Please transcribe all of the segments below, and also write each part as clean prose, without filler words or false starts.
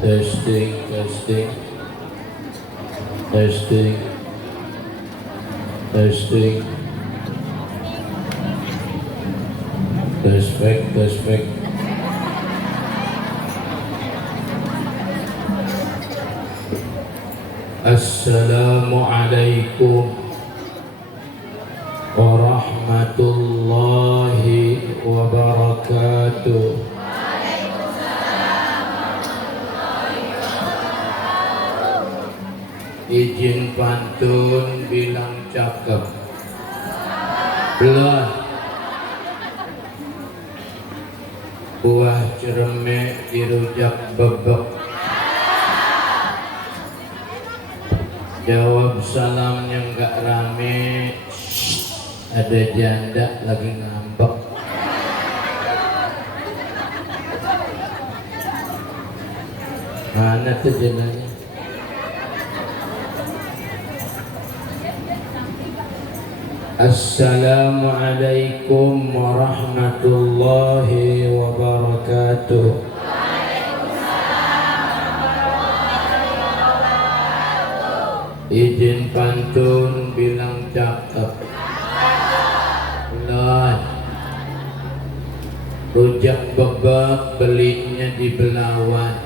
Testing, testing, testing, testing, tespek, tespek. Assalamualaikum warahmatullahi wabarakatuh. Izin pantun bilang cakep. Belah buah cereme dirujak bebek. Jawab salamnya nggak rame, ada janda lagi ngambek. Mana tuh jandanya? Assalamualaikum warahmatullahi wabarakatuh. Izin pantun bilang cakep. Lah, rujak bebek belinya di Belawan.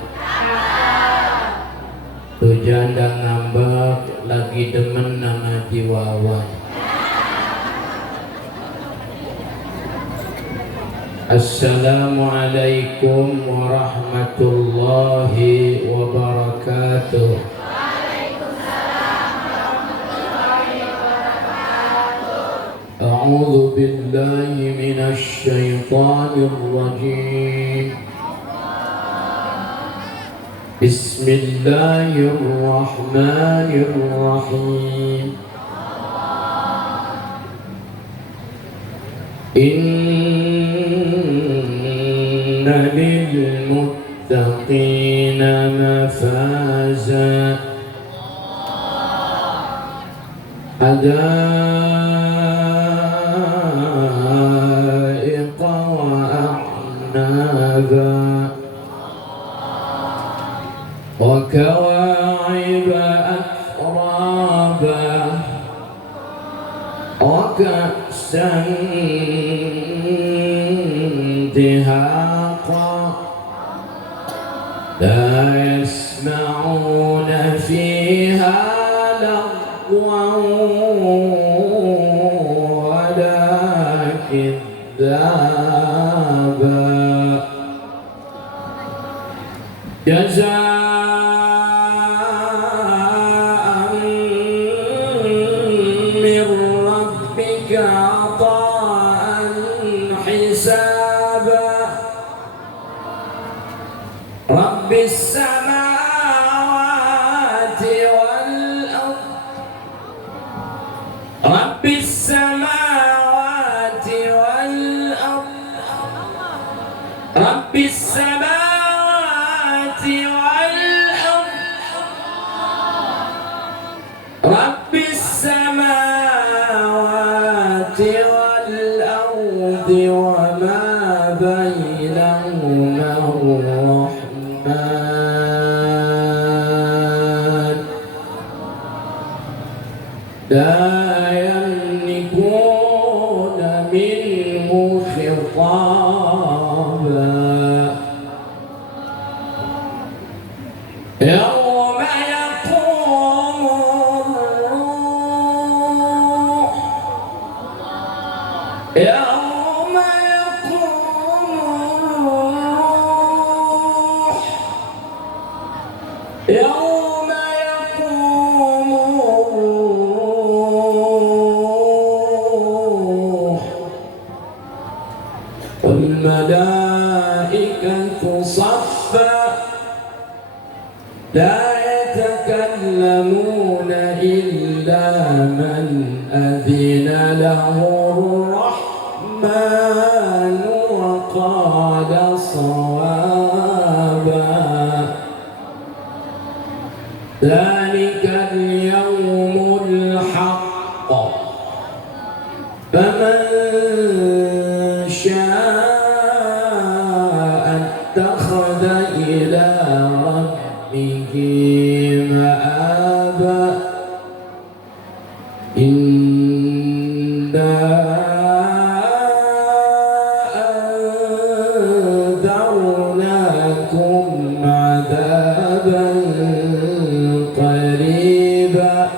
Tuh janda ngambek lagi demen nama Jiwawan. Assalamualaikum warahmatullahi wabarakatuh. A'udzu billahi minasy syaithanir rajim. Bismillahirrahmanirrahim. Inna lil muttaqina mafaza hadaiqa wa a'naba wa kawa'iba atraba wa ka'san دهاقا لا يسمعون فيها لغوا ولا كذابا جزاء من ربك عطاء حسابا رب السماوات والأرض رب السماوات والأرض رب السماوات والأرض رب السماوات والأرض وما بينهما الرحمن لا يملكون منه خطابا يوم يقوم الروح يوم يقوم الروح يوم يقوم الروح والملائكة صفا لا يتكلمون إلا من أذن له الرحمن وقال صوابا ذلك اليوم الحق فمن شاء اتخذ إلى ربه أنذرناكم عذابا قريبا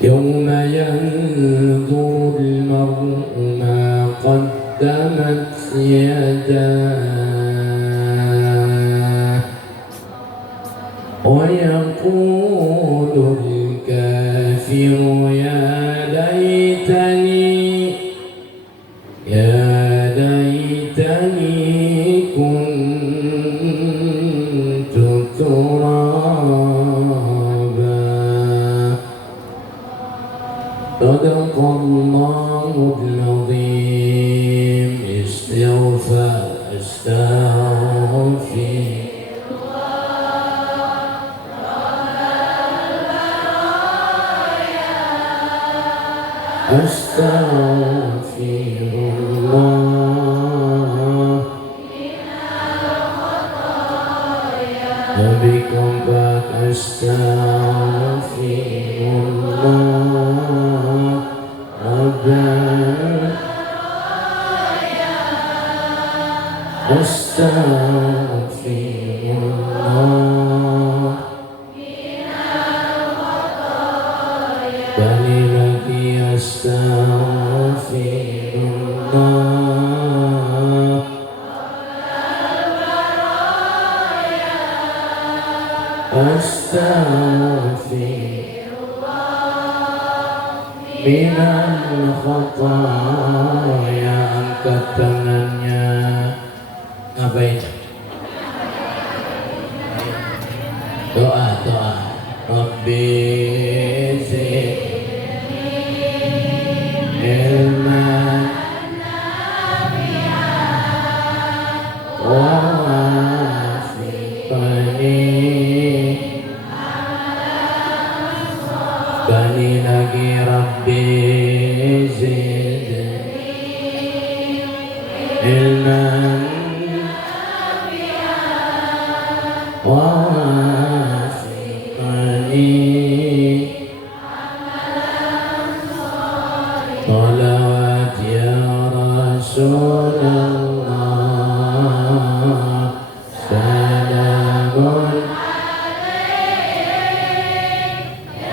يوم ينظر المرء ما قدمت يداه ويقول الكافر يا ليتني كنت ترابا. صدق الله العظيم. استغفر أستغفر الله بكم أستغفر الله ربنا أستغفر الله كلمتي أستغفر الله أستغفر من الخطايا. Angkat tangannya. Ngapain? Doa. Rabbi zidni ilman wa wafiqni. Bani lagi Rabbi zidni ilman wa wafiqni. Salawat ya Rasulullah, salamun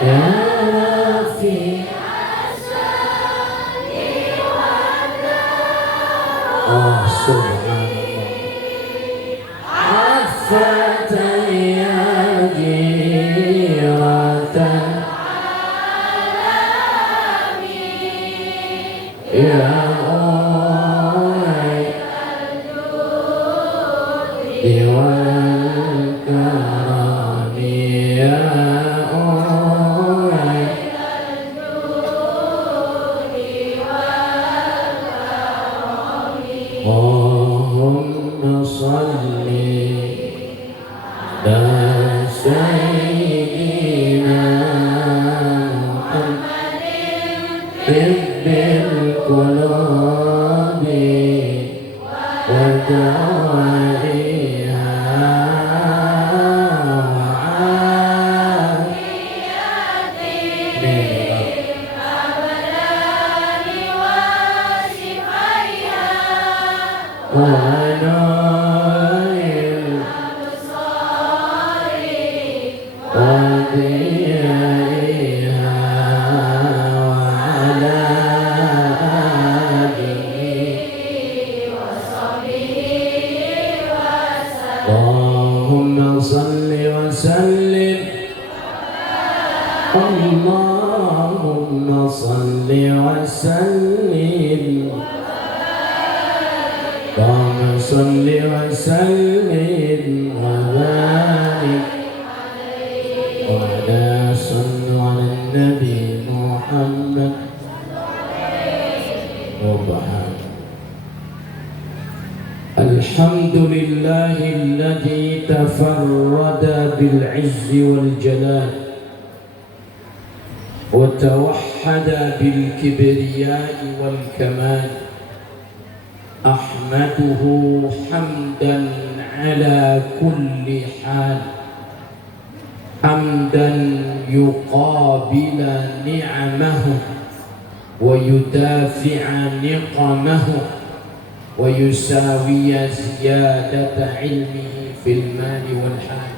ya Rafi. Oh subhanallah. Afatan ya jiratan ya Dewan Karami ya Allahumma salli ala sayyidina Muhammadin tibbil qulubi wa da'iha Allahumma salli wa sallim. Allahumma salli wa sallim. Allahumma salli wa sallim wa barik wa ala sallu ala nabi Muhammad wa ba'd. الحمد لله الذي تفرد بالعز والجلال وتوحد بالكبرياء والكمال. أحمده حمدا على كل حال، حمدا يقابل نعمه ويدافع نقمه ويساوي زيادة علمه في المال والحال.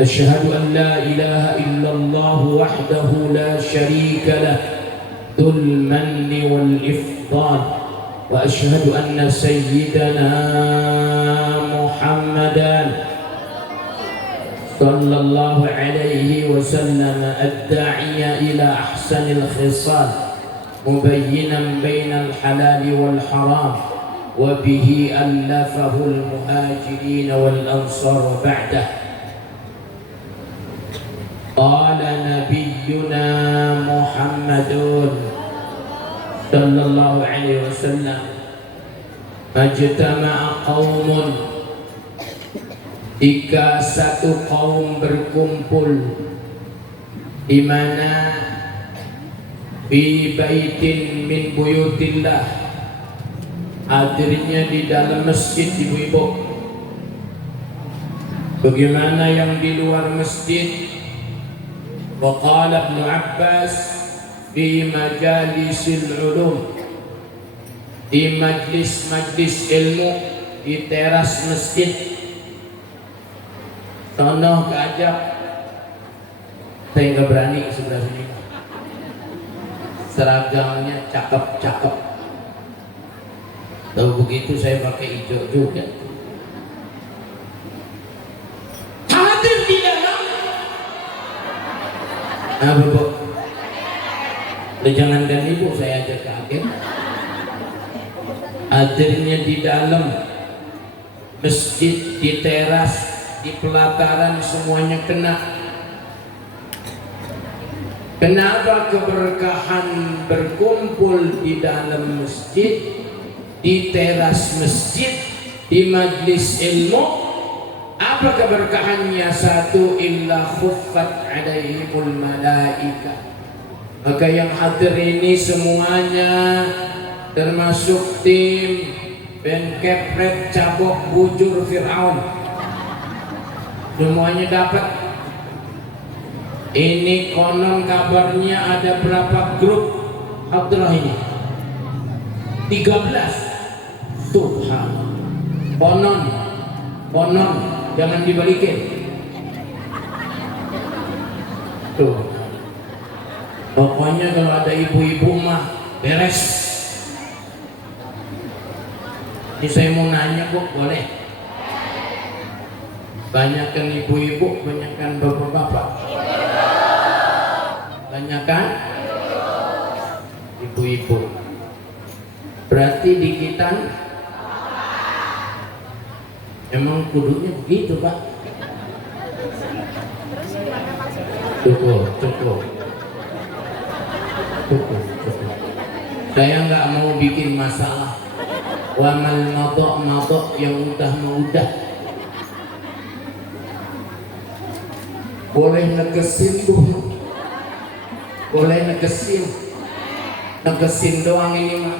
أشهد أن لا إله إلا الله وحده لا شريك له ذو المن والإفضال، وأشهد أن سيدنا محمدا صلى الله عليه وسلم الداعي إلى أحسن الخصال مبينا بين الحلال والحرام، وبه ألفه المهاجرين والأنصار بعده. قال نبينا محمد صلى الله عليه وسلم majtama qaumun, jika satu kaum berkumpul di mana bi baitin min buyutillah, hadirnya di dalam masjid ibu-ibu. Bagaimana yang di luar masjid? Wa qala Ibnu Abbas fi majalisil ulum, di majlis-majlis ilmu, di teras masjid. Sono keajak, saya nggak berani ke sebelah sini. Seragamnya cakep-cakep. Tahu begitu saya pakai hijau juga. Hadir di dalam. Nah, Bu. Jangankan ibu, saya ajak kaget. Hadirnya di dalam masjid, di teras, di pelataran, semuanya kena. Kenapa keberkahan berkumpul di dalam masjid, di teras masjid, di majlis ilmu? Apa keberkahannya? Satu, illa khuffat alaihimul malaika. Maka yang hadir ini semuanya termasuk tim penkepret cabok bujur Fir'aun, semuanya dapat. Ini konon kabarnya ada berapa grup Abdullah ini? 13. Subhanallah. Konon jangan dibalikin. Tuh. Pokoknya kalau ada ibu-ibu mah beres. Ini saya mau nanya, Bu, boleh? Banyakan ibu-ibu, banyakan bapak-bapak. Banyakan ibu-ibu. Berarti dikitan emang kudunya begitu, Pak. Cukup. Saya nggak mau bikin masalah. Wamal madok yang udah. Boleh negesin, Bu. Boleh negesin doang ini mah.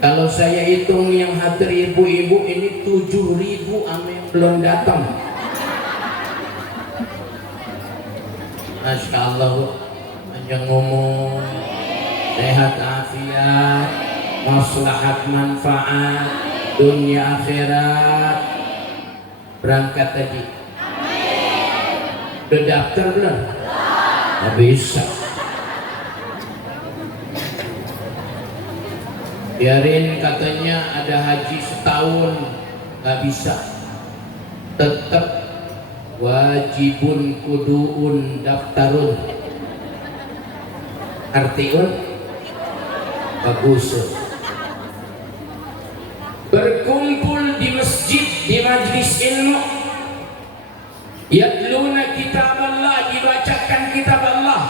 Kalau saya hitung yang hadir ibu-ibu ini 7.000 ame yang belum datang. Masya Allah, Bu. Panjang ngomong, sehat afiat, maslahat manfaat, dunia akhirat. Berangkat tadi. Udah daftar belum? Nggak bisa. Biarin katanya ada haji setahun, nggak bisa. Tetap wajibun kuduun daftarun. Artiun bagus. Berkumpul di masjid, di majlis ilmu. Yatluna kitab Allah, dibacakan kitab Allah.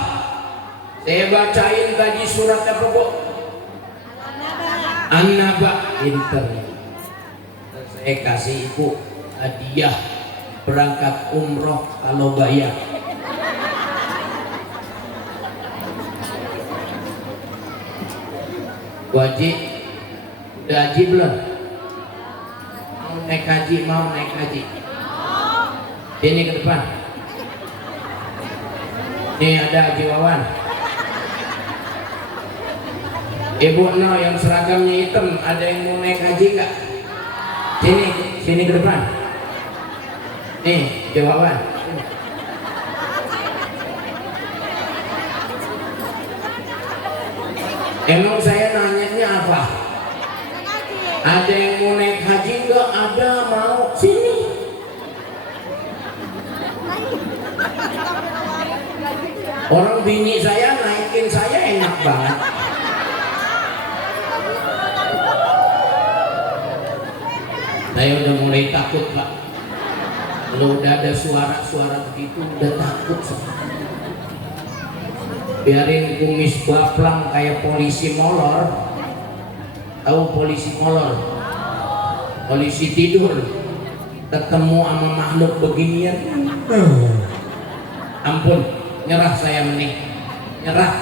Saya bacain tadi surat apa, Bu? An-Naba. Pinter. Saya kasih ibu hadiah berangkat umroh kalau bayar. Wajib. Udah haji belum? Mau naik haji. Sini ke depan. Ini ada Haji Wawan. Ibu no yang seragamnya hitam, ada yang mau naik haji nggak? Sini, sini ke depan. Nih jawaban. Emang saya nanyanya apa? Ada yang mau naik haji nggak? Ada, mau. Sini. Orang bini saya naikin saya enak banget. Saya udah mulai takut Pak. Kalau udah ada suara-suara begitu udah takut. Biarin kumis baplang kayak polisi molor. Tahu polisi molor? Polisi tidur ketemu sama makhluk beginian. Ampun, nyerah saya menih. Nyerah.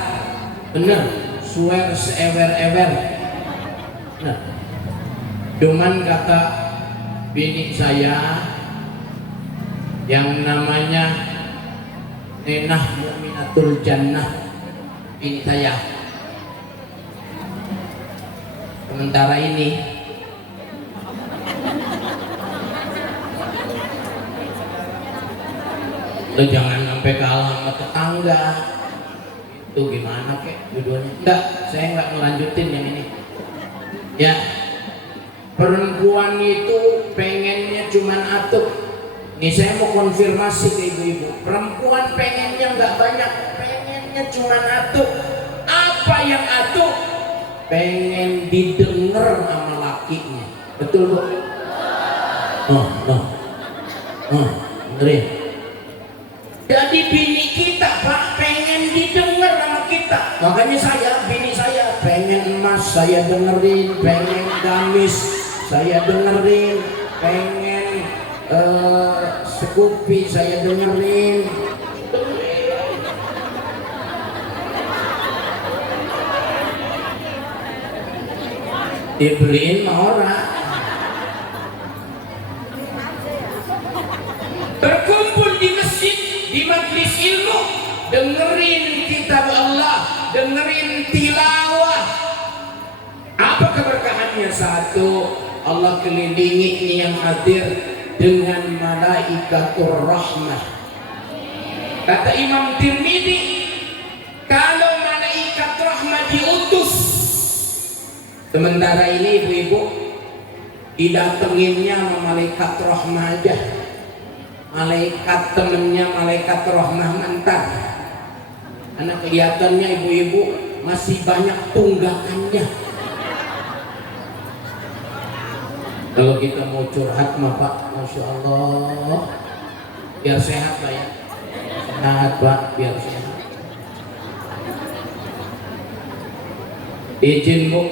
Bener, swear seewer-ewer. Nah, cuman kata bini saya yang namanya Nenah Mu'minatul Jannah, bini saya, sementara ini lo jangan sampai kalah sama tetangga. Itu gimana kek judulnya? Enggak, saya nggak melanjutin yang ini ya. Perempuan itu pengennya cuman atuk. Ini saya mau konfirmasi ke ibu-ibu. Perempuan pengennya nggak banyak, pengennya cuman atuk. Apa yang atuk? Pengen didengar sama lakinya. Betul Bu? Benerin. Jadi bini kita Pak pengen didengar sama kita. Makanya saya, bini saya pengen emas saya dengerin, pengen gamis saya dengerin, pengen Scoopy saya dengerin. Dibeliin mah orang. Berkumpul di masjid, di majelis ilmu, dengerin kitab Allah, dengerin tilawah. Apa keberkahannya? Satu, Allah kelilingi ini yang hadir dengan malaikatur rahmah. Kata Imam Tirmidzi, kalau malaikat rahmah diutus, sementara ini ibu-ibu didatenginnya sama malaikat rahmah aja. Malaikat temennya malaikat rahmah mantar. Karena kelihatannya ibu-ibu masih banyak tunggakannya. Kalau kita mau curhat mah Pak, Masya Allah, biar sehat Pak ya. Sehat Pak, biar sehat. Izin Bu,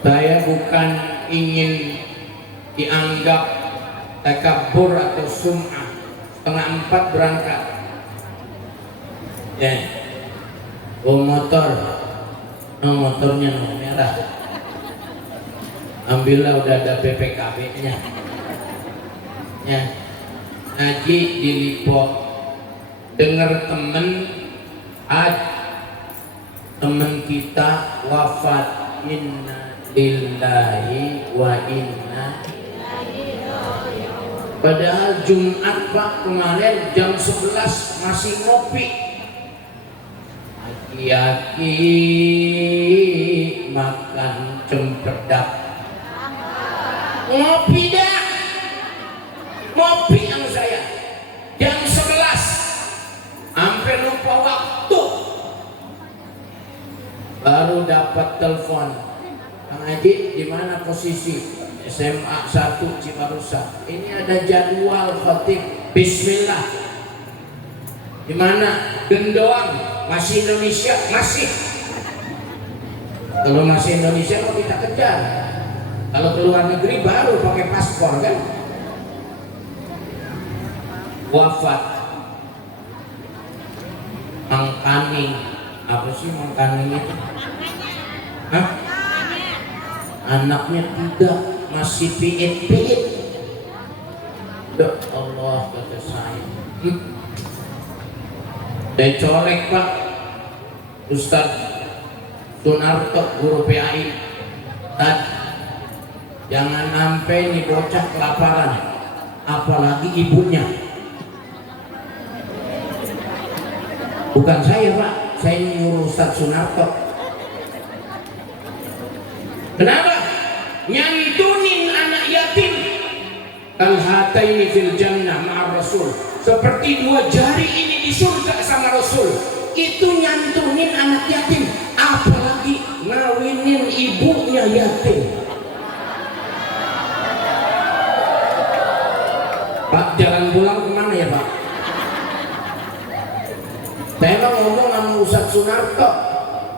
saya bukan ingin dianggap takabur atau sum'ah. 3:30 berangkat ya. Motor, motornya merah. Alhamdulillah udah ada BPKB nya ya. Ngaji di Lipo, dengar temen kita wafat, inna lillahi wa inna. Padahal Jumat Pak kemarin jam 11 masih ngopi. Aki-aki makan cempedak. Ngopi dah, ngopi yang saya jam 11 hampir lupa waktu, baru dapat telepon, Kang Haji di mana posisi? SMA 1 Cimarusa. Ini ada jadwal khotib. Bismillah. Di mana? Gendoang. Masih Indonesia? Masih. Kalau masih Indonesia mau kita kejar. Kalau keluar negeri baru pakai paspor kan. Wafat Mangkaning. Apa sih Mangkaning itu? Hah? Anaknya tidak, masih piit-piit. Ya Allah, kata saya. Saya colek Pak Ustaz, Sunarto guru PAI tadi, jangan sampai nih bocah kelaparan, apalagi ibunya. Bukan saya Pak, saya nyuruh Ustaz Sunarto. Kenapa? Nyantunin anak yatim. Al-hataini fil jannah ma'ar Rasul. Seperti dua jari ini di surga sama Rasul. Itu nyantunin anak yatim, apalagi ngawinin ibunya yatim. Pak, jalan pulang kemana ya Pak? Saya mau ngomong sama Ustaz Sunarto.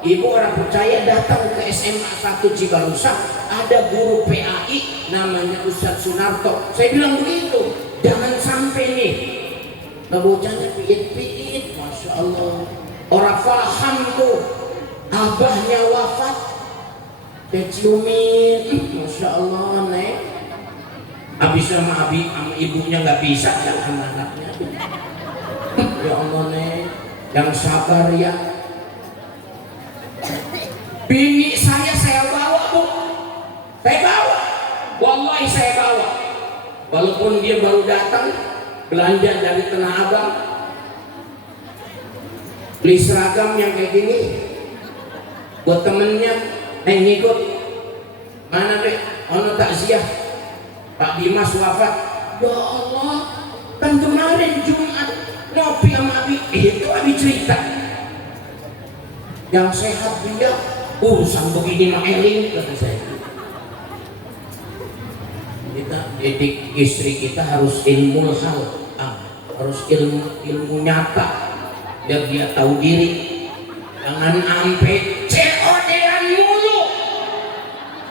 Ibu orang percaya datang ke SMA 1 Cibarusah, ada guru PAI namanya Ustaz Sunarto. Saya bilang begitu, jangan sampai nih bocahnya piit-piit, Masya Allah. Orang paham tuh, abahnya wafat, keciumin, Masya Allah nek. Habis sama ibunya nggak bisa, sama anaknya. Ya Allah nek, yang sabar ya. Bini saya bawa Bu, saya bawa, wallahi saya bawa. Walaupun dia baru datang belanja dari Tanah Abang, beli seragam yang kayak gini buat temennya, ngikut mana deh, ono takziah Pak Dimas wafat. Ya Allah, kan kemarin Jumat ngopi sama Abi, itu Abi cerita yang sehat dia. Urusan begini mah eling, kata saya. Kita didik istri kita harus ilmu hal, harus ilmu nyata, biar dia tahu diri. Jangan ampe COD-an mulu.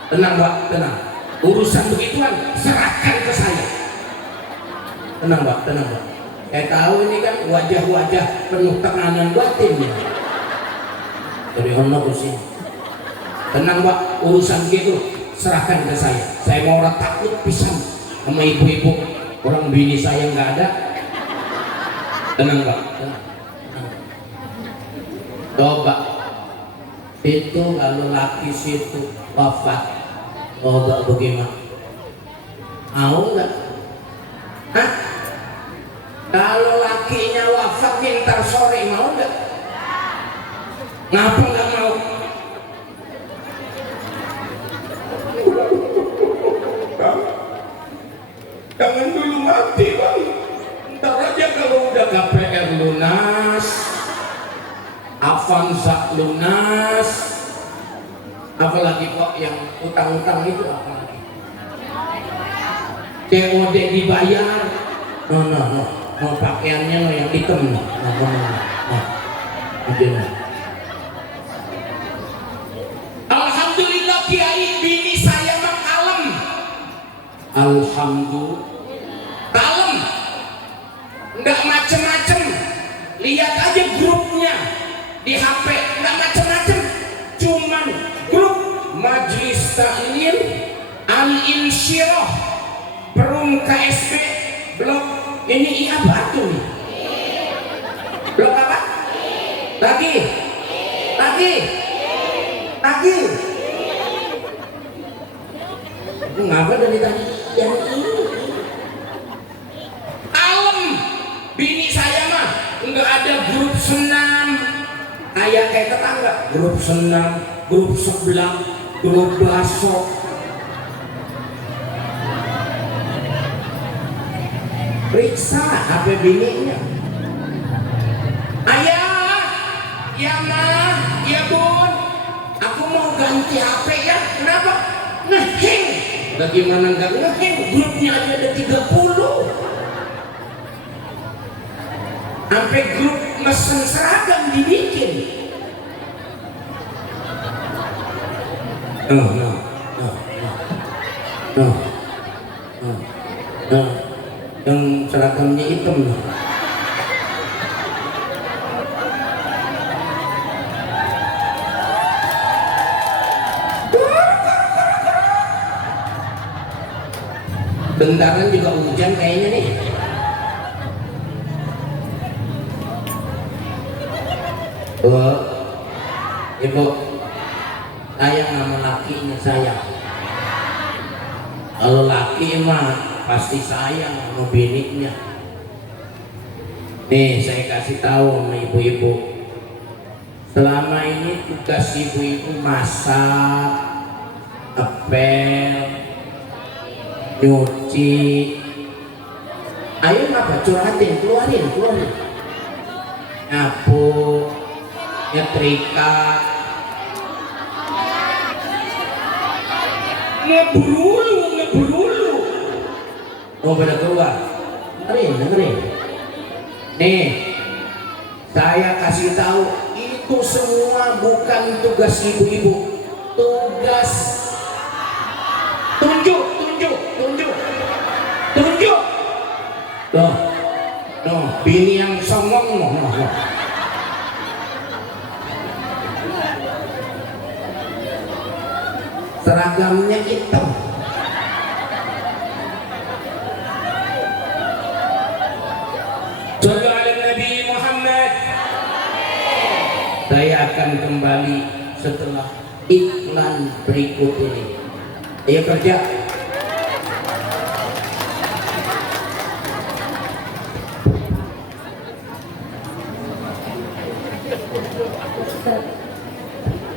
Tenang Pak, tenang. Urusan begituan serahkan ke saya. Tenang Pak, tenang Pak. Saya tahu ini kan wajah-wajah penuh tekanan batin ya. Dari ono ke sini. Tenang Pak, urusan gitu serahkan ke saya. Saya mau orang takut pisan sama ibu-ibu, orang bini saya nggak ada. Tenang Pak, tenang. Coba itu kalau laki situ wafat, coba bagaimana? Mau nggak? Hah? Kalau lakinya wafat ntar sore mau nggak? Ngapa nggak mau? Jangan dulu mati Bang, ntar aja kalau udah KPR lunas, Avanza lunas, apalagi kok yang utang-utang itu apalagi COD dibayar, no pakaiannya no yang hitam no. Alhamdulillah Kiai, bini saya mah kalem. Alhamdulillah kalem, nggak macem-macem. Lihat aja grupnya di HP, nggak macem-macem, cuman grup Majelis Taklim Al-Insyirah Perum KSP blok ini apa tuh nih? Blok apa? Lagi ngapa dari tadi yang ini? Kalem, bini saya mah nggak ada grup senam kayak tetangga, grup senam, grup sebelah, grup baso. Periksa HP bininya. Ayah, ya mah, ya bun, aku mau ganti HP ya. Kenapa? Ngeheng. Bagaimana nggak ngeheng? Grupnya aja ada 30. Sampai grup mesen seragam dibikin. Yang seragamnya hitam. Bentaran juga hujan kayaknya nih. Ibu, sayang sama lakinya sayang. Kalau laki mah pasti sayang sama bininya. Nih saya kasih tahu sama ibu-ibu, selama ini tugas ibu-ibu masak, ngepel, nyuci. Ayo ngapa curhatin, keluarin. Nyapu, nyetrika, ngebrulu. Oh pada keluar, dengerin. Nih, saya kasih tahu itu semua bukan tugas ibu-ibu, tugas tunjuk. Tuh, bini yang songong no. Seragamnya hitam. Sallu ala Nabi Muhammad. Saya akan kembali setelah iklan berikut ini. Ayo kerja.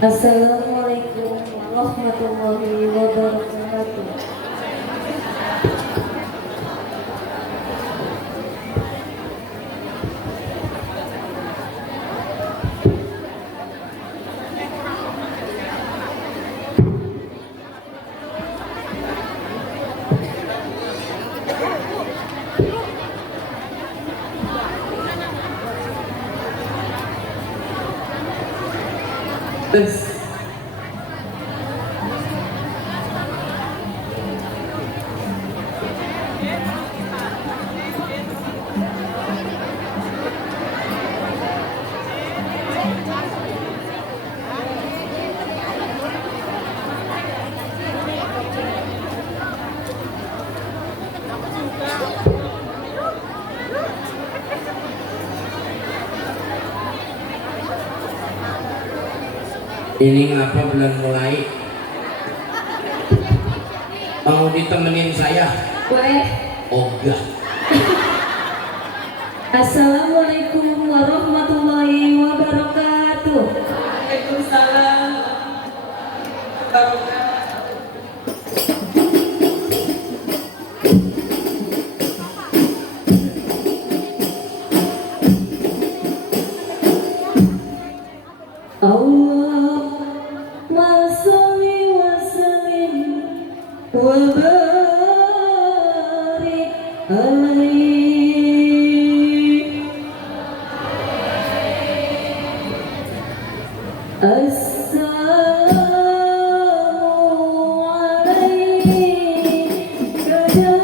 Assalamualaikum warahmatullahi wabarakatuh. Ini ngapa belum mulai? Mau ditemenin saya? Boleh. Enggak. Assalamualaikum warahmatullahi wabarakatuh. Waalaikumsalam warahmatullahi Allahumma sholli wa sallim wa barik alaihi. Assalamu alayka ya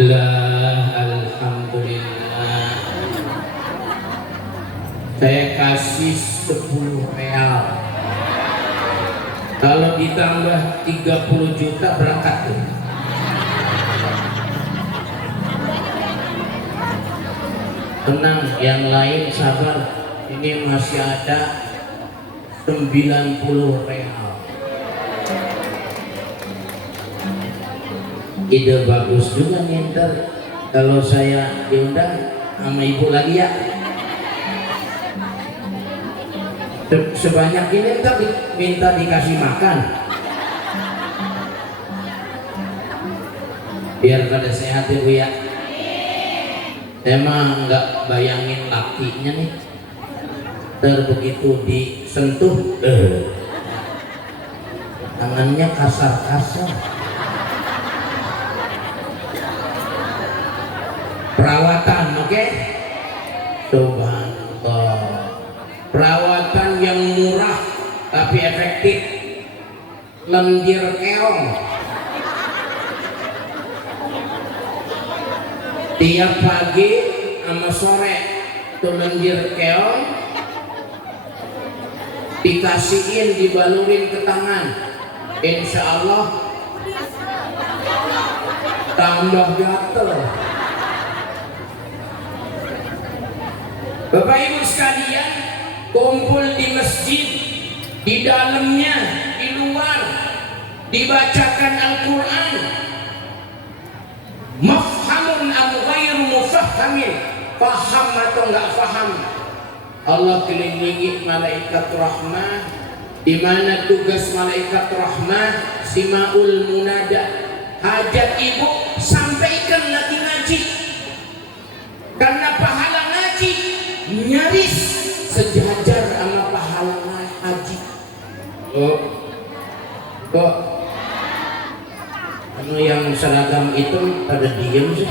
Lah, alhamdulillah. Saya kasih 10 real. Kalau ditambah 30 juta berangkat tuh. Tenang, yang lain sabar. Ini masih ada 90 real. Ide bagus juga nih, ntar kalau saya diundang sama ibu lagi ya. Sebanyak ini ntar minta dikasih makan biar pada sehat ibu ya. Emang nggak bayangin lakinya nih, ntar begitu disentuh tangannya kasar-kasar. Perawatan, oke? Subhanallah. Perawatan yang murah tapi efektif. Lendir keong. Tiap pagi sama sore tuh lendir keong dikasihin, dibalurin ke tangan, insya Allah tambah gatel. Bapak Ibu sekalian, kumpul di masjid, di dalamnya, di luar, dibacakan Al-Quran. Mafhamun am ghairu mufahhamin, paham atau enggak paham. Allah kelilingi malaikat rahmah. Di mana tugas malaikat rahmah? Simaul munada. Hajat ibu sampaikan lagi ngaji. Karena pahala ngaji nyaris sejajar sama pahala haji. Kok anu yang seragam itu pada diem sih?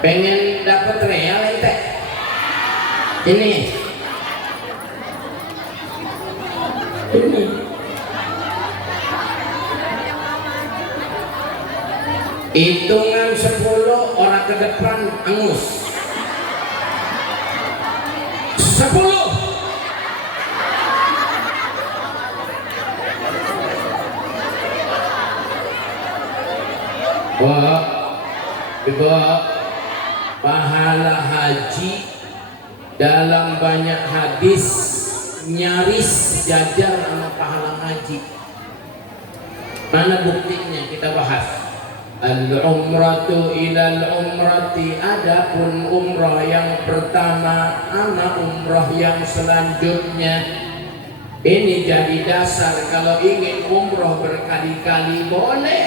Pengen dapat real ente? Ini hitungan 10 orang ke depan angus 10. Wah, coba pahala haji dalam banyak hadis nyaris sejajar sama pahala haji. Mana buktinya? Kita bahas. Al-umratu ilal umrati, adapun umrah yang pertama ana umrah yang selanjutnya. Ini jadi dasar kalau ingin umrah berkali-kali boleh.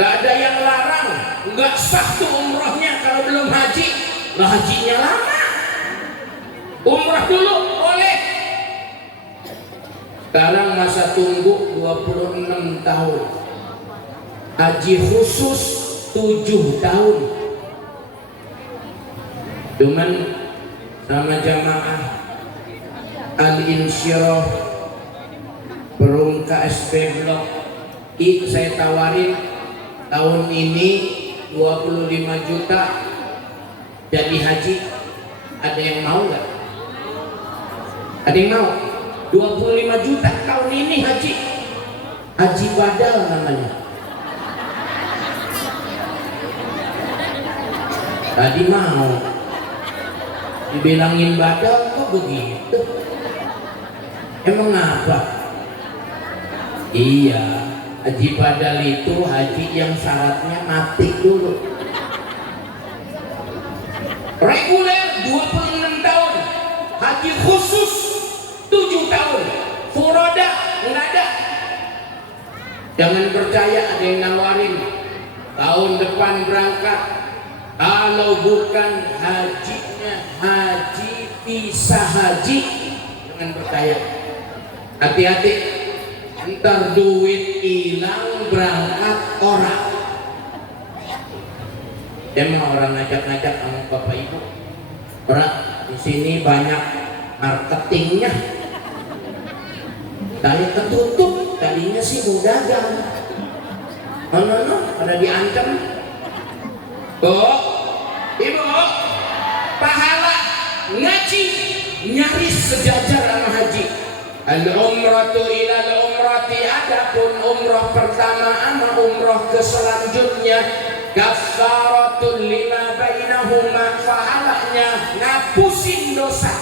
Gak ada yang larang, gak sah tuh umrahnya kalau belum haji. Lah hajinya lama, umrah dulu boleh. Sekarang masa tunggu 26 tahun, haji khusus 7 tahun. Cuman sama jamaah Al-Insyirah Perum KSP Blok I, saya tawarin tahun ini 25 juta jadi haji. Ada yang mau nggak? Ada yang mau? 25 juta tahun ini haji. Haji badal namanya. Tadi mau dibilangin badal kok begitu? Emang apa? Iya, haji badal itu haji yang syaratnya mati dulu. Reguler 26 tahun, haji khusus 7 tahun, furoda nggak ada. Jangan percaya ada yang nawarin tahun depan berangkat. Kalau bukan hajinya haji visa haji, jangan percaya. Hati-hati, ntar duit hilang berangkat orang. Emang orang ngajak-ngajak sama bapak ibu. Orang di sini banyak marketingnya. Saya ketutup, tadinya sih mau dagang. No, pada diancam. Bu, ibu, pahala ngaji nyaris sejajar sama haji. Al-umratu ila al-umrati, adapun umrah pertama sama umrah ke selanjutnya kaffaratul lima bainahuma, pahalanya ngapusin dosa,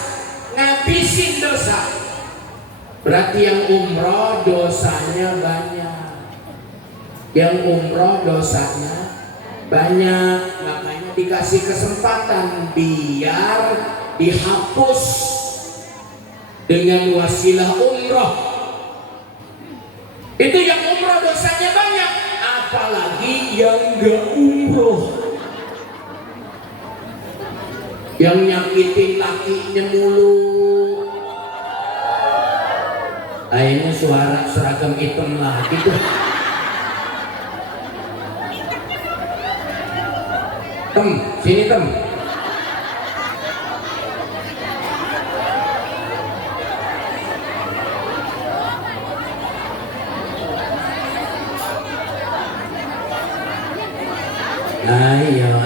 ngabisin dosa. Berarti yang umrah dosanya banyak, yang umrah dosanya banyak, makanya dikasih kesempatan biar dihapus dengan wasilah umrah. Itu yang umrah dosanya banyak, apalagi yang gak umrah, yang nyakitin lakinya mulu. Ini suara seragam hitam lagi tuh. Sini tem. Ayo.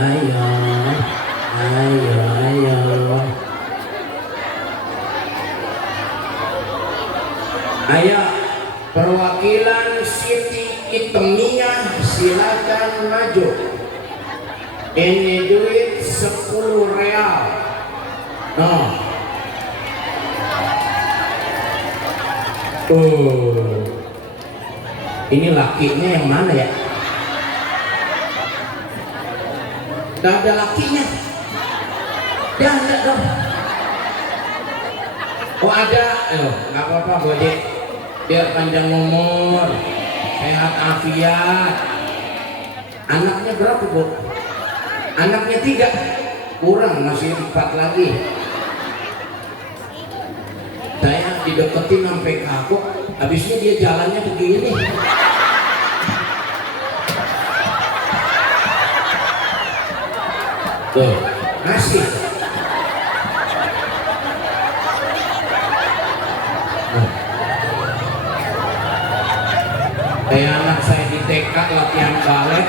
Ayo, perwakilan Siti Itemiyah silakan maju. Ini duit 10 real. Ini lakinya yang mana ya? Gak ada lakinya. Ada dong. Oh ada, nggak apa-apa Bu Dik. Biar panjang umur, sehat afiat. Anaknya berapa Bu? Anaknya 3, kurang masih 4 lagi. Saya dideketin sampai kaku, habisnya dia jalannya begini. Tuh, masih. Kayak anak saya di TK latihan balet.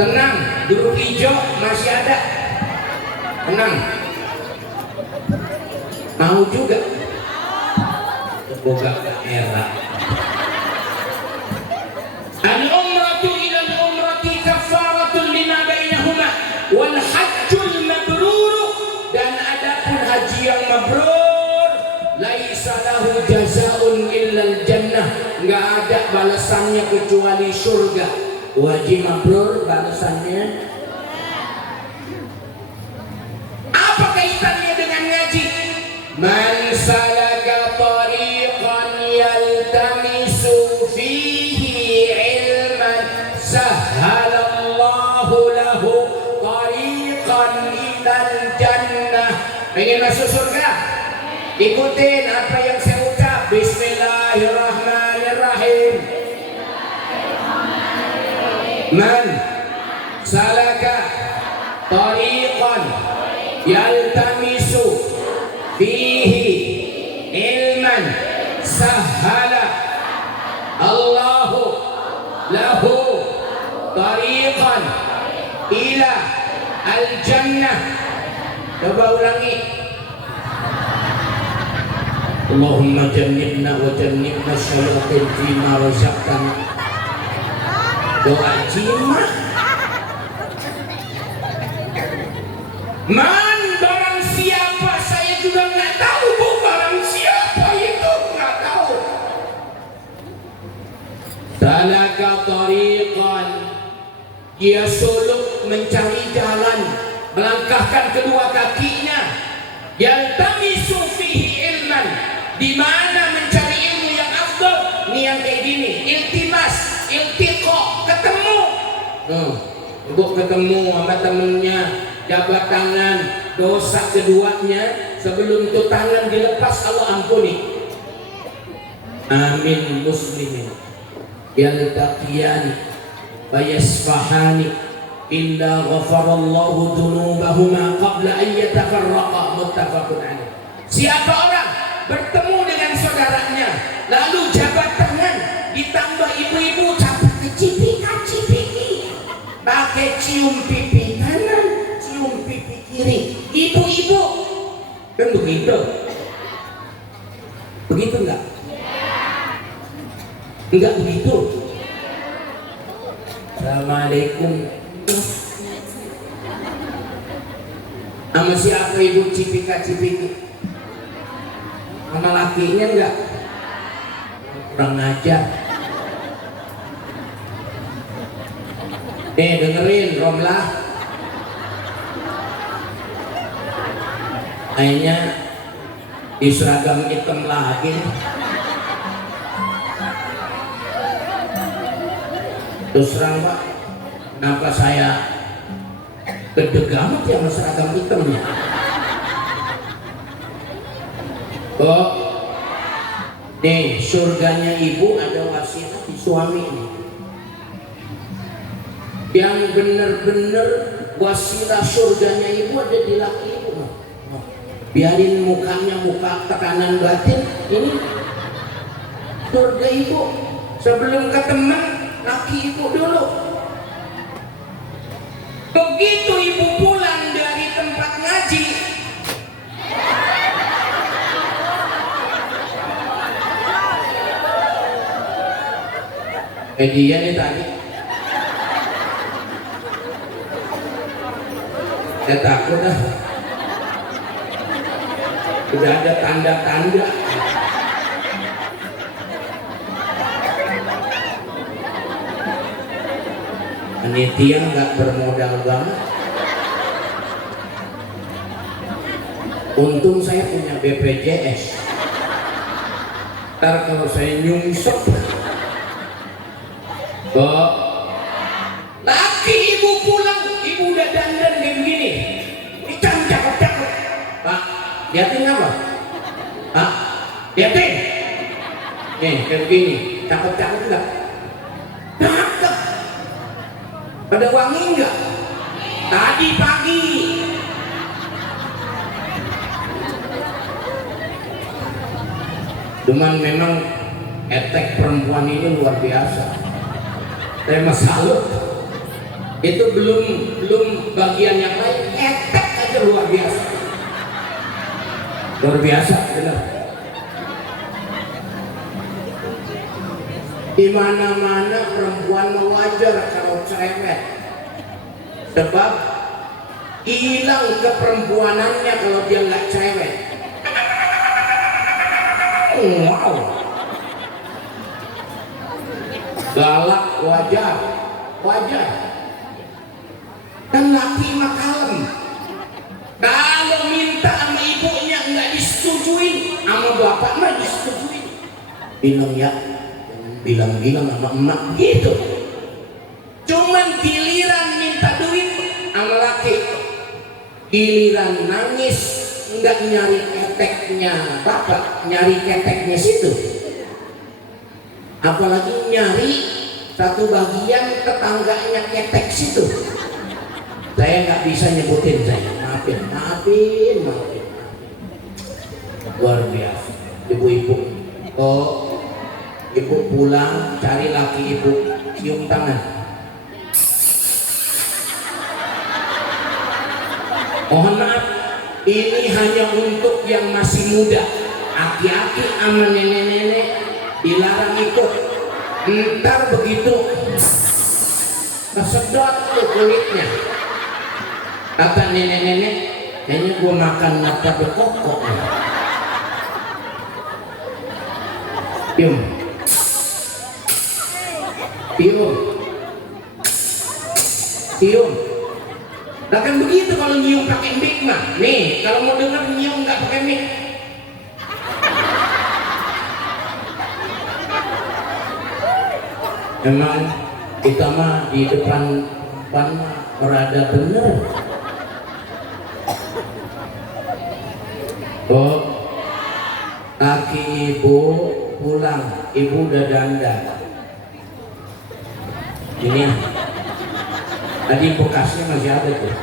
Tenang, guru hijau masih ada. Tenang. Mau juga. Boga daerah. Al-umratu ila al-umrati kafaratun lima bainahuma wal hajjul mabrur, dan adapun haji yang mabrur laisa lahu jazaa'un illa al-jannah, enggak ada balasannya kecuali surga. Haji mabrur balasannya apa kaitannya dengan ngaji? Man salaka tariqan yaltamisu fihi ilman sahhalallahu lahu tariqan ilal jannah. Pengen masuk surga? Ikutin apa yang saya ucap. Bismillahirrahmanirrahim. Man salaka tariqan yaltamisu fihi ilman sahhala Allahu lahu tariqan ila al-jannah. Coba ulangi. Allahumma jannibna wa jannibna syayatin fima razaqtana. Doa jimat. Man, barang siapa, saya juga nggak tahu Bu, barang siapa itu nggak tahu. Salaka tariqan, dia suluk mencari jalan, melangkahkan kedua kakinya. Yaltamisu fihi ilman, di mana mencari ilmu yang afdal. Ini yang kayak gini, iltimas, iltiqa, ketemu. Untuk ketemu sama temennya, jabat tangan, dosa keduanya sebelum itu tangan dilepas Allah ampuni. Amin muslimin yaltaqiyani wa yasfahani illa ghafarallahu dzunubahuma qabla an yatafarraqa, muttafaqun alaih. Siapa orang bertemu dengan saudaranya lalu jabat tangan ditambah ibu-ibu capak cipika-cipiki, pakai cium pipi kanan, cium pipi kiri, ibu-ibu kan begitu? Begitu enggak? Enggak begitu. Assalamualaikum. Sama siapa ibu cipika-cipiki? Sama lakinya enggak? Kurang ajar. Dengerin Romlah. Kayaknya di seragam hitam lagi nih. Terus terang Pak, kenapa saya gede amat ya sama seragam hitamnya? Oh, nih surganya ibu ada wasiat di suami ini. Yang bener-bener wasilah surganya ibu ada di laki ibu. Biarin mukanya muka tekanan batin, ini surga ibu. Sebelum ke teman, laki ibu dulu. Begitu ibu pulang dari tempat ngaji, dia nih tadi, saya takut dah. Udah ada tanda-tanda. Panitia nggak bermodal banget. Untung saya punya BPJS. Ntar kalau saya nyungsep, laki ibu pulang, ibu udah dandan kayak begini, cakep-cakep. Pak, liatin apa? Pak, liatin. Nih kayak begini, cakep-cakep enggak? Cakep. Pada wangi enggak? Tadi pagi. Cuman memang etek perempuan ini luar biasa. Saya salut. Itu belum bagian yang lain, etek aja luar biasa. Luar biasa, benar. Di mana-mana perempuan wajar kalau cerewet. Sebab hilang keperempuanannya kalau dia nggak cerewet. Wow. Galak wajar. Kan laki mah kalem. Kalau minta sama ibunya nggak disetujuin, sama bapak mah disetujuin. Bilang ya, bilang sama emak gitu. Cuman giliran minta duit sama laki, giliran nangis nggak nyari keteknya bapak, nyari keteknya situ. Apalagi nyari satu bagian tetangganya ketek situ. Saya nggak bisa nyebutin, saya maafin. Luar biasa, ibu-ibu. Oh, ibu pulang cari laki ibu, cium tangan. Mohon maaf, ini hanya untuk yang masih muda. Aki-aki sama nenek-nenek dilarang ikut. Ntar begitu kesedot tuh kulitnya. Kata nenek-nenek, kayaknya gua makan nata de koko. Tium. Nah kan begitu kalau nyium pakai mic mah. Nih, kalau mau denger nyium nggak pakai mic. Memang kita mah di depan mah rada bener. Oh, laki ibu pulang, ibu udah dandan. Ini Tadi bekasnya masih ada tuh.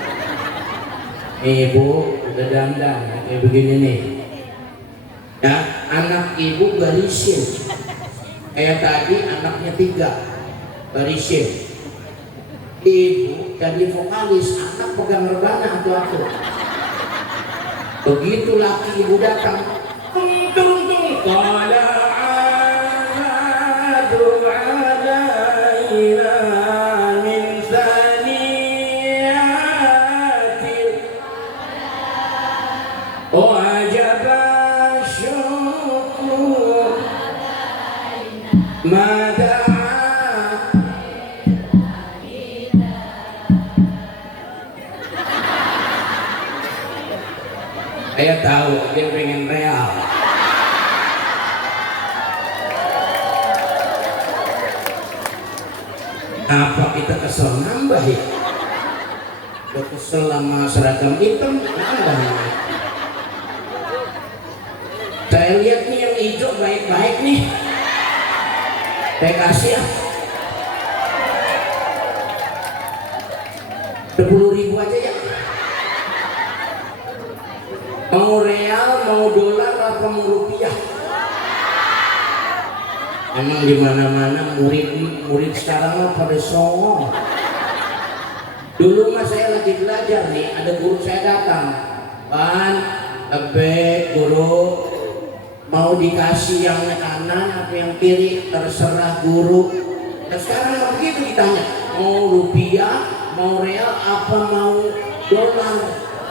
Ibu udah dandan kayak begini nih. Ya, anak ibu barisin. Kayak tadi anaknya 3 barisin. Ibu jadi vokalis, anak pegang rebana atau aku. Begitu laki ibu datang, tung tung tung, qala adu alaina min saniyatil wajaba syukur mada. Saya tahu dia pengen real. Apa kita kesel nambah ya? Udah kesel sama seragam hitam nambah ya. Saya lihat nih yang hijau baik-baik nih. Saya kasih ya. 10.000 aja ya. Mau real, mau dolar, apa mau rupiah? Emang di mana-mana murid sekarang mah pada songong. Dulu mah saya lagi belajar nih, ada guru saya datang, Pan, guru mau dikasih yang kanan apa yang kiri terserah guru. Dan sekarang mah begitu ditanya, mau rupiah, mau real, apa mau dolar?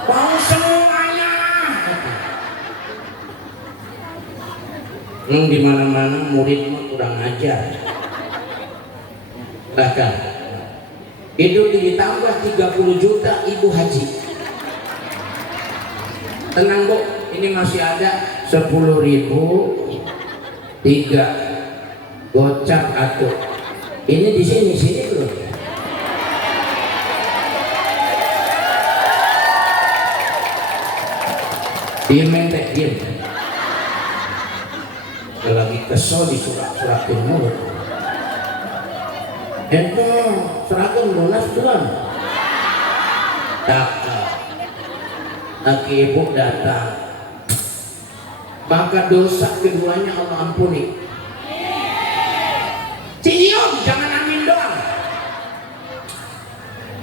Mau semuanya. Di mana-mana murid mah kurang ajar. Bahkan itu ditambah 30 juta ibu haji. Tenang Bu, ini masih ada 10.000 3 gocap atuh. Ini di sini belum. Diem teh, diem. Lagi kesel disurat-suratin mulut. Itu seragam lunas belum? Cakep. Laki ibu datang. Maka dosa keduanya Allah ampuni. Cium, jangan amin doang.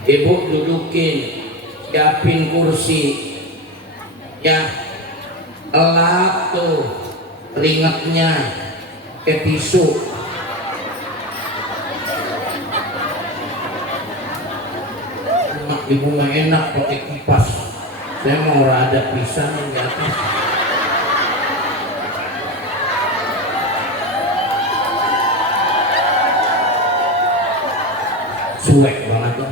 Ibu dudukin, siapin kursi. Ya, elap tuh. Keringatnya ke tisu. Ibu mah enak pakai kipas. Saya mau ada pisang yang di atas. Suek banget tuh.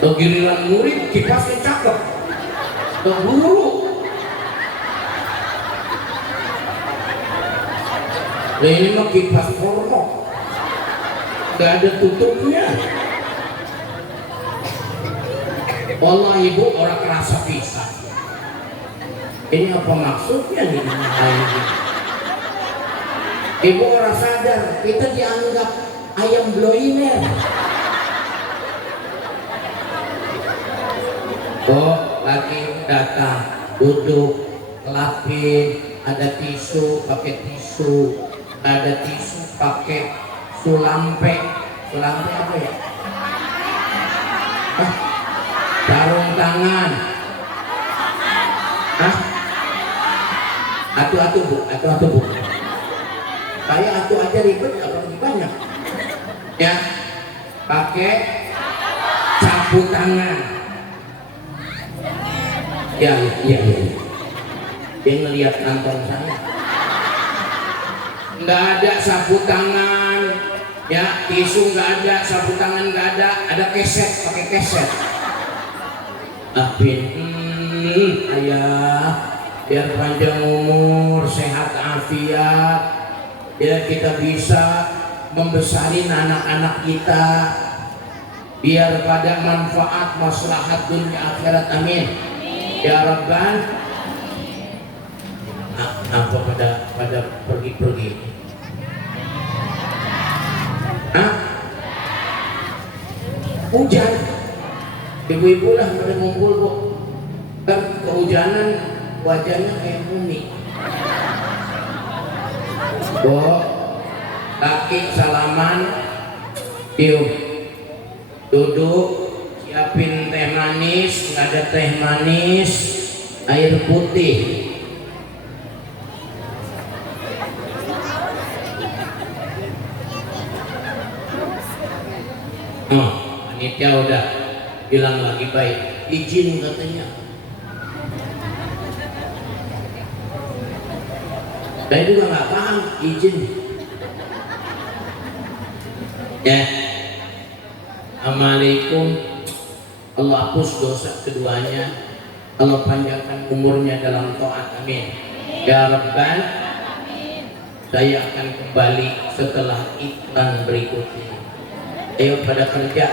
Tuh giliran murid kipasnya cakep. Guru. Nah ini mah kipas porno, gak ada tutupnya. Allah ibu orang kerasa pisah. Ini apa maksudnya nih? Ibu orang sadar kita dianggap ayam bloiner. Oh, lagi datang, duduk, lapin, ada tisu, pakai tisu, ada tisu, pakai sulampe. Sulampe apa ya? Hah? Sarung tangan. Hah? Atu-atu Bu, atu-atu Bu. Kayak atu aja ribet, apa lebih banyak? Ya, pakai sapu tangan. Ya. Dia ngelihat kantong saya. Nggak ada sapu tangan, ya tisu nggak ada, sapu tangan nggak ada keset, pakai keset. Apin, ayah, biar panjang umur, sehat afiat, biar kita bisa membesarin anak-anak kita, biar pada manfaat maslahat dunia akhirat, amin. Ya Rabban. Apa pada pergi-pergi? Hujan. Ibu-ibu lah pada ngumpul kok. Kan kehujanan wajahnya kayak mumi. Laki salaman, yuk duduk, siapin teh manis, nggak ada teh manis, air putih. Panitia udah bilang lagi baik, izin katanya. Saya juga nggak paham izin. Ya, Assalamualaikum. Allah hapus dosa keduanya. Allah panjangkan umurnya dalam taat. Amin. Ya Rabbal. Saya akan kembali setelah iklan berikutnya. Ayo pada kerja.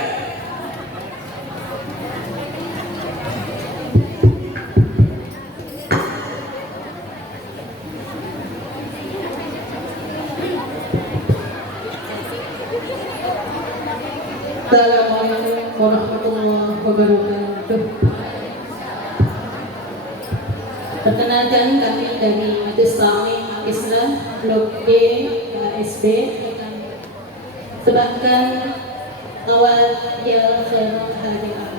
Assalamualaikum warahmatullahi wabarakatuh. Perkenalkan kami dari Majelis Ta'lim Islam Blok B KSB akan sebabkan awal ya khairul hadiah.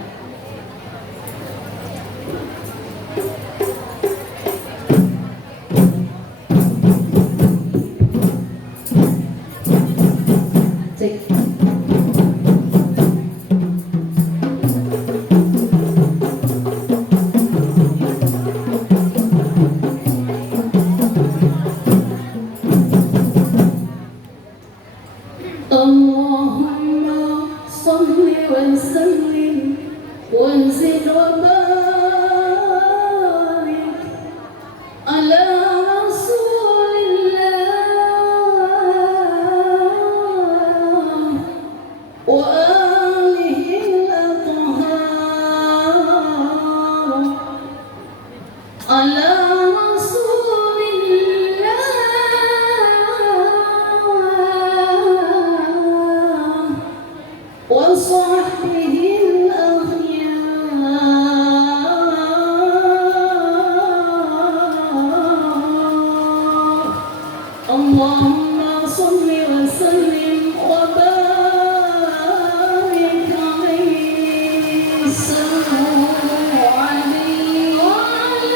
Cek. Allahumma salli wa sallim wa zid wa barik ala rasulillah wa alihi al-athhar ala وصحبه الأخيار اللهم صل وسلم وبارك عليه صلوا عليه وعلى آله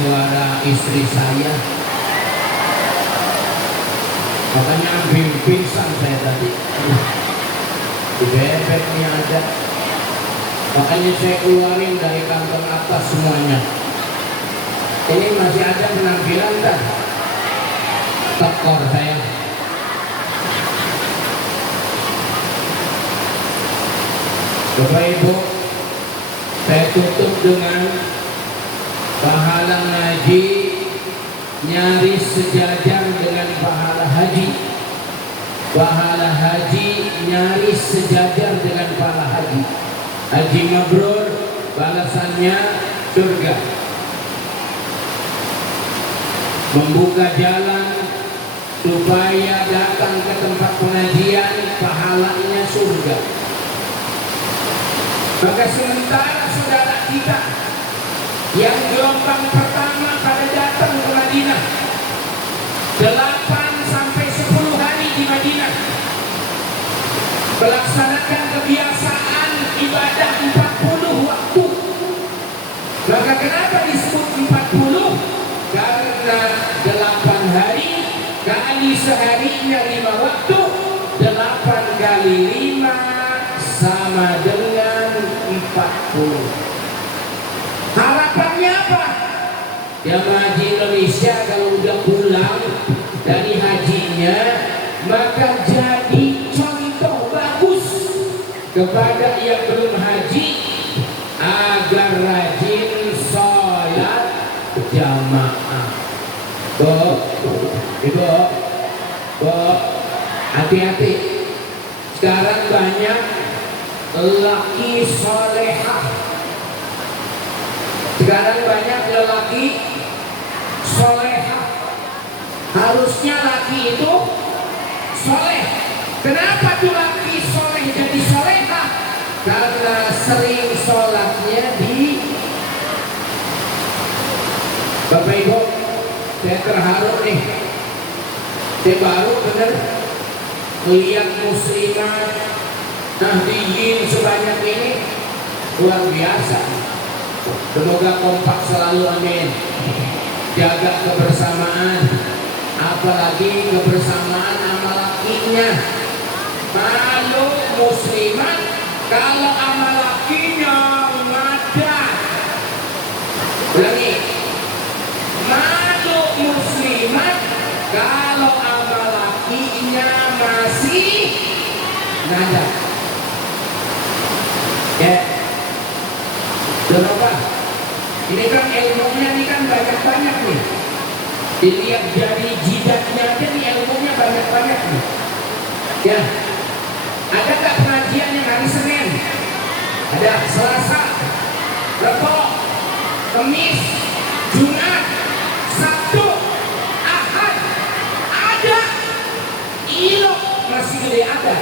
suara istri saya. Makanya pingsan saya tadi. Di bebeknya ada. Makanya saya keluarin dari kantong atas semuanya. Ini masih ada penampilan kan? Tekor saya. Bapak Ibu, saya tutup dengan pahala ngaji nyaris sejajar dengan pahala haji. Pahala haji nyaris sejajar dengan pahala haji. Haji mabrur balasannya surga. Membuka jalan supaya datang ke tempat pengajian, pahalanya surga. Maka sementara saudara kita yang gelombang pertama pada datang ke Madinah 8 sampai 10 hari di Madinah melaksanakan kebiasaan ibadah 40 waktu. Maka kenapa disebut 40? Karena 8 hari kali seharinya 5 waktu, 8 kali 5 sama dengan 40. Harapannya apa? Jamaah haji Indonesia kalau udah pulang dari hajinya, maka jadi contoh bagus kepada yang belum haji agar rajin sholat jamaah. Bo, hati-hati. Sekarang banyak lelaki solehah. Sekarang banyak lelaki solehah. Harusnya laki itu soleh. Kenapa tuh laki soleh jadi solehah? Karena sering sholatnya di Bapak Ibu, saya terharu nih. Saya baru bener melihat muslimah nahdiyin sebanyak ini, luar biasa. Semoga kompak selalu, amin. Jaga kebersamaan, apalagi kebersamaan sama lakinya. Malu muslimat kalau sama lakinya ngadat. Ulangi, malu muslimat kalau sama lakinya masih ngadat. Ya, berapa? Ini kan ilmunya nih kan banyak-banyak nih. Dilihat dari jidatnya aja nih ilmunya banyak-banyak nih. Ya, ada nggak pengajian yang hari Senin? Ada Selasa, Rabu, Kamis, Jumat, Sabtu, Ahad. Ada. Ilok masih gede ada.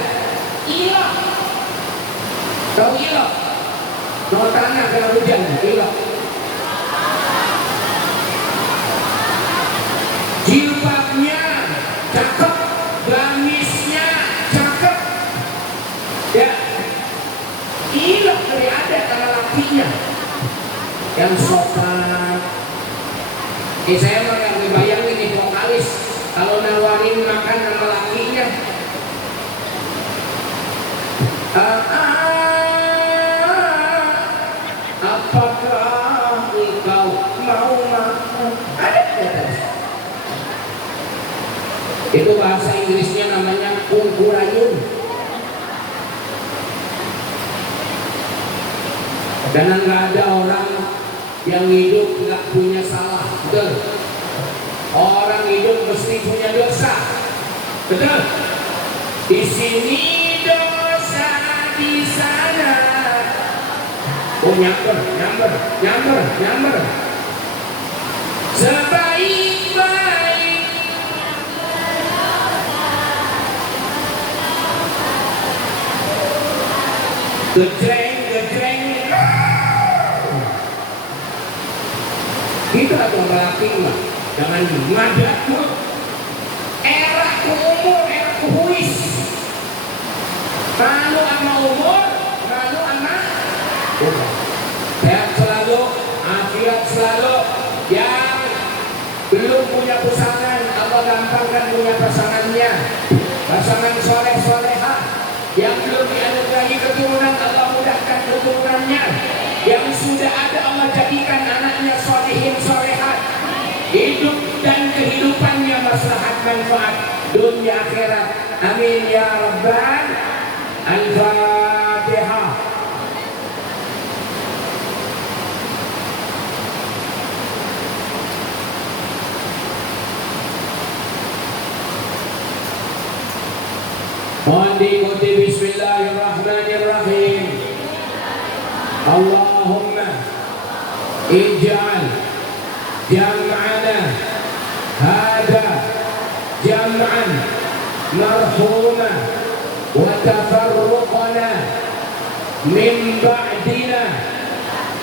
Ilok. Tahu ilok? Mau tanah kalau hujan, ilok. Jilbabnya cakep, gamisnya cakep. Ya, ilok dari ada karena lakinya yang sopan. Saya mah nggak ngebayangin nih vokalis kalau nawarin makan sama lakinya. Apakah engkau mau makan? Ada. Itu bahasa Inggrisnya namanya kungkurayun. Karena nggak ada orang yang hidup nggak punya salah, betul? Orang hidup mesti punya dosa, betul? Di sini dosa, di sana. Oh nyamber. Sebaik-baik gejreng. Kita tuh lelaki mah jangan ngadat tuh. Era umur, era huis. Malu sama umur, malu sama sehat selalu, afiat selalu. Ya belum punya pasangan, Allah gampangkan punya pasangannya. Pasangan soleh solehah yang belum dianugerahi keturunan, Allah mudahkan keturunannya. Yang sudah ada, Allah jadikan anaknya solehin solehat. Hidup dan kehidupannya maslahat manfaat dunia akhirat. Amin ya rabbal. Al-Fatihah. Mohon diikuti. Bismillahirrahmanirrahim. Allahumma ij'al jam'ana hada jam'an marhuma wa tafarruqana min ba'dina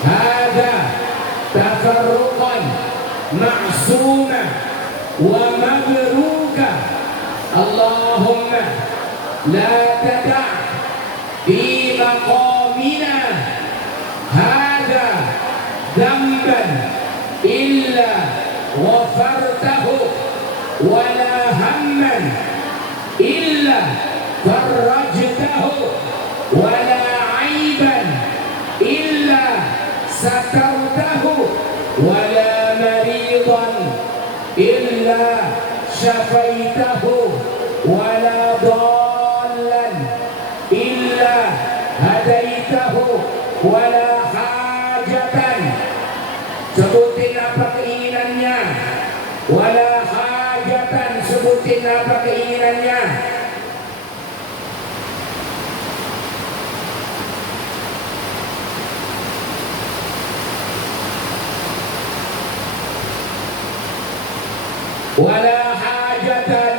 hada tafarruqan ma'suma wa mabruka. Allahumma la tada' fi maqamina hada dhanban illa ghafartahu wa la hamman illa farajtahu wa la aiban illa satartahu wa la maridan illa syafaitahu wa la dhallan illa hadaitahu wa la hajatan. Sebutin apa keinginannya. Wala hajatan, sebutin apa keinginannya. Wala hajatan.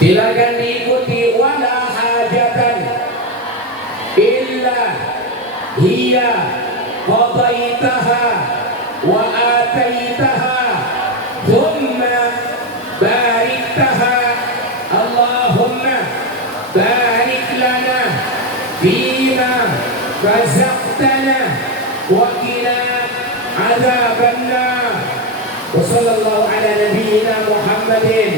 Silakan diikuti. Wala hajatan illa hiya qadaitaha wa ataitaha thumma bariktaha. Allahumma barik lana fima razaqtana wa qina adzaban nar. Wa sallallahu ala nabiyyina Muhammadin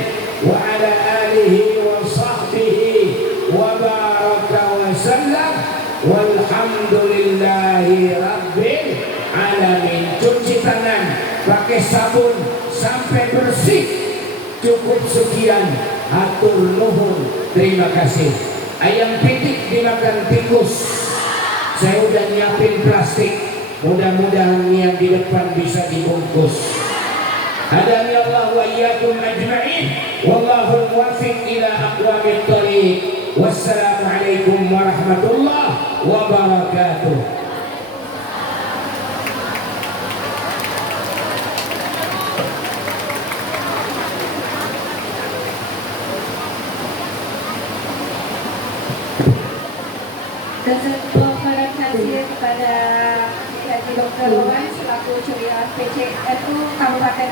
wa ala alihi wa sahbihi wa baraka wa sallam. Walhamdulillahi rabbil alamin. Cuci tangan pakai sabun sampai bersih. Cukup sekian. Hatur nuhun. Terima kasih. Ayam pitik dimakan tikus. Saya udah nyiapin plastik. Mudah-mudahan yang di depan bisa dibungkus. Hadani Allah wa iyyakum ajma'in. Wallahul muwaffiq ila aqwamit thoriq. Wassalamualaikum warahmatullahi wabarakatuh. Dan saya kasih kepada Dr. Wawan selaku Curian PCNU Kabupaten